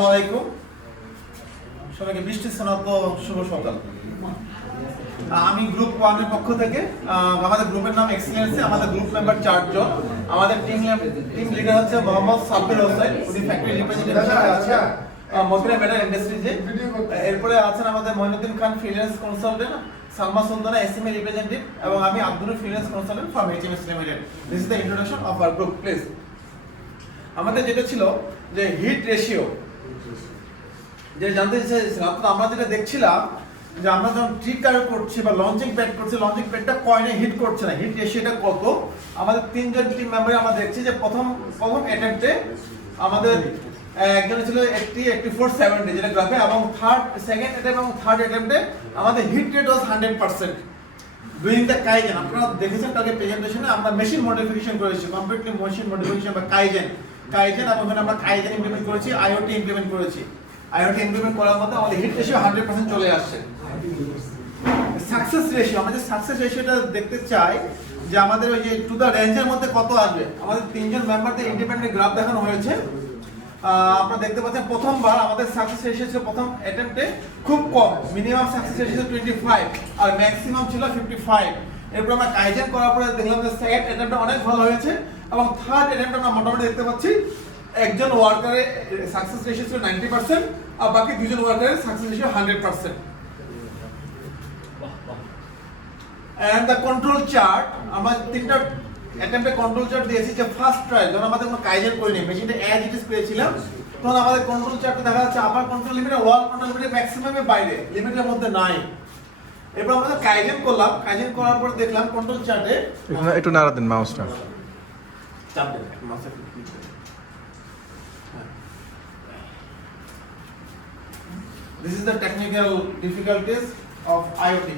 আসসালামাইকুম সবাইকে বৃষ্টি স্নাত শুভ সকাল। আমি গ্রুপ 1 এর পক্ষ থেকে আমাদের গ্রুপের নাম এক্সিলেন্সি। আমাদের গ্রুপ মেম্বার 4 জন। আমাদের টিম লিডার হচ্ছে মোহাম্মদ সাব্বির হোসেন, উনি ফ্যাক্টরি রিপ্রেজেন্টেটিভ আছে মহিলা মেটাল ইন্ডাস্ট্রিজে। এরপরে আছেন আমাদের Moinuddin Khan freelance consultant, Salma Sultana SME representative এবং আমি Abdul freelance consultant from HMS limited. This is the introduction of our group. Please আমাদের যেটা ছিল যে হিট রেশিও যে জানতে চাইছিলাম, তো আমরা যেটা দেখছিলাম যে আমরা যখন ট্রিগার করছি বা লঞ্চিং প্যাড করছি, লঞ্চিং প্যাডটা কয়নে হিট করছে না, হিট রেশিওটা কত। আমাদের তিনজন টিম মেম্বারে আমরা দেখছি যে প্রথম অ্যাটেম্পটে আমাদের একজনের ছিল 8470 যেটা গ্রাফে, এবং সেকেন্ড অ্যাটেম্প এবং থার্ড অ্যাটেম্পটে আমাদের hit rate was 100%। Doing the kaizen আপনারা দেখেছেন কালকে প্রেজেন্টেশনে আমরা মেশিন মডিফিকেশন করেছি, কমপ্লিটলি মেশিন মডিফিকেশন বা কাইজেন এবং ওখানে আমরা কাইজেন ইমপ্লিমেন্ট করেছি, আইওটি ইমপ্লিমেন্ট করেছি। আইওটি ইমপ্লিমেন্ট করার মধ্যে আমাদের হিট রেশিও 100% চলে আসছে। সাকসেস রেশিও, আমাদের সাকসেস রেশিওটা দেখতে চাই যে আমাদের ওই যে টু দা রেঞ্জের মধ্যে কত আসবে। আমাদের তিনজন মেম্বারদের ইন্ডিপেন্ডেন্ট গ্রাফ দেখানো হয়েছে। আপনারা দেখতে পাচ্ছেন প্রথমবার আমাদের সাকসেস রেশিও ছিল প্রথম অ্যাটেম্পটে খুব কম, মিনিমাম সাকসেস রেশিও 25 আর ম্যাক্সিমাম ছিল 55। এরপর আমরা কাইজেন করার পরে দেখলাম যে সেকেন্ড অ্যাটেম্পটে অনেক ভালো হয়েছে এবং থার্ড অ্যাটেম্পটে আমরা মোটামুটি দেখতে পাচ্ছি একজন ওয়ার্কারের সাকসেস রেশিও ছিল 90% আর বাকি দুজন ওয়ার্কারের success ratio 100%। And the control chart, আমরা তিনটা অ্যাটেম্পটে কন্ট্রোল চার্ট দিয়েছি যে ফার্স্ট ট্রায়াল যখন আমাদের কোনো কাইজেন করিনি, মেশিনটা অ্যাজ ইট ইজ পেয়েছিলাম, তখন আমাদের কন্ট্রোল চার্টে দেখা যাচ্ছে আপার কন্ট্রোল লিমিটে ওয়াল কন্ট্রোল লিমিটে ম্যাক্সিমামের বাইরে, লিমিটের মধ্যে নাই। এরপর আমরা কাইজেন করলাম, কাইজেন করার পর দেখলাম কন্ট্রোল চার্টে একটু নাড়া দেন মাউসটা। চাপ দেন মাউসে। This is the technical difficulties of IoT.